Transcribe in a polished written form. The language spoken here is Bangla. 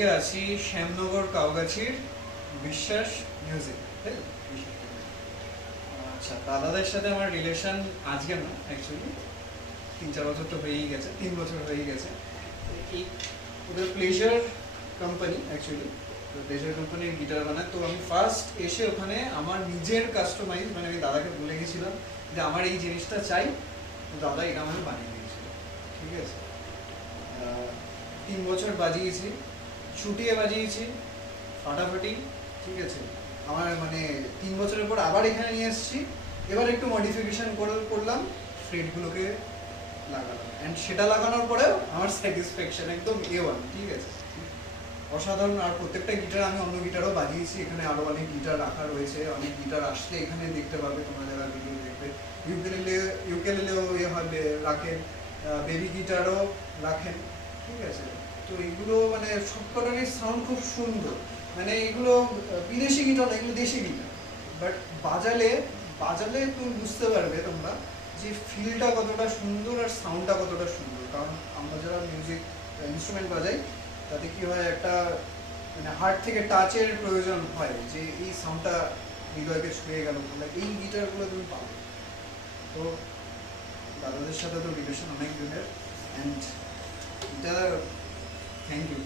আজকে আছি শ্যামনগর কাউগাছির বিশ্বাস মিউজিক, তাই তো? আচ্ছা, দাদাদের সাথে আমার রিলেশন আজকে না, অ্যাকচুয়ালি 3-4 বছর তো হয়েই গেছে, 3 বছর হয়েই গেছে। এই ওদের প্লেজার কোম্পানি, অ্যাকচুয়ালি প্লেজার কোম্পানির গিটার বানায়। তো আমি ফার্স্ট এসে ওখানে আমার নিজের কাস্টমাইজ, মানে আমি দাদাকে বলে গেছিলাম যে আমার এই জিনিসটা চাই, তো দাদা এটা আমাকে বানিয়ে দিয়েছিল। ঠিক আছে, 3 বছর বাজিয়েছি, ছুটিয়ে বাজিয়েছি ফাটাফাটি। ঠিক আছে, আমার মানে 3 বছরের পর আবার এখানে নিয়ে এসেছি, এবার একটু মডিফিকেশন করলাম, ফ্রেটগুলোকে লাগালাম, অ্যান্ড সেটা লাগানোর পরেও আমার স্যাটিসফ্যাকশন একদম A1। ঠিক আছে, অসাধারণ। আর প্রত্যেকটা গিটার আমি অন্য গিটারও বাজিয়েছি, এখানে আরও অনেক গিটার রাখা রয়েছে, অনেক গিটার আসলে এখানে দেখতে পাবে, তোমরা যারা ভিডিও দেখবে। ইউকেলেলেও হবে রাখেন, বেবি গিটারও রাখেন। ঠিক আছে, তো এগুলো মানে সবকটারই সাউন্ড খুব সুন্দর, মানে এগুলো বিদেশি গিটার না, এগুলো দেশি গিটার। বাট বাজালে বাজালে তুমি বুঝতে পারবে তোমরা যে ফিলটা কতটা সুন্দর আর সাউন্ডটা কতটা সুন্দর। কারণ আমরা যারা মিউজিক ইনস্ট্রুমেন্ট বাজাই, তাতে কি হয়, একটা মানে হার্ট থেকে টাচের প্রয়োজন হয়, যে এই সাউন্ডটা হৃদয়কে ছুঁয়ে গেল, এই গিটারগুলো তুমি পাবে। তো দাদাদের সাথে তো রিলেশন অনেক দিনের, অ্যান্ড এটা থ্যাংক ইউ।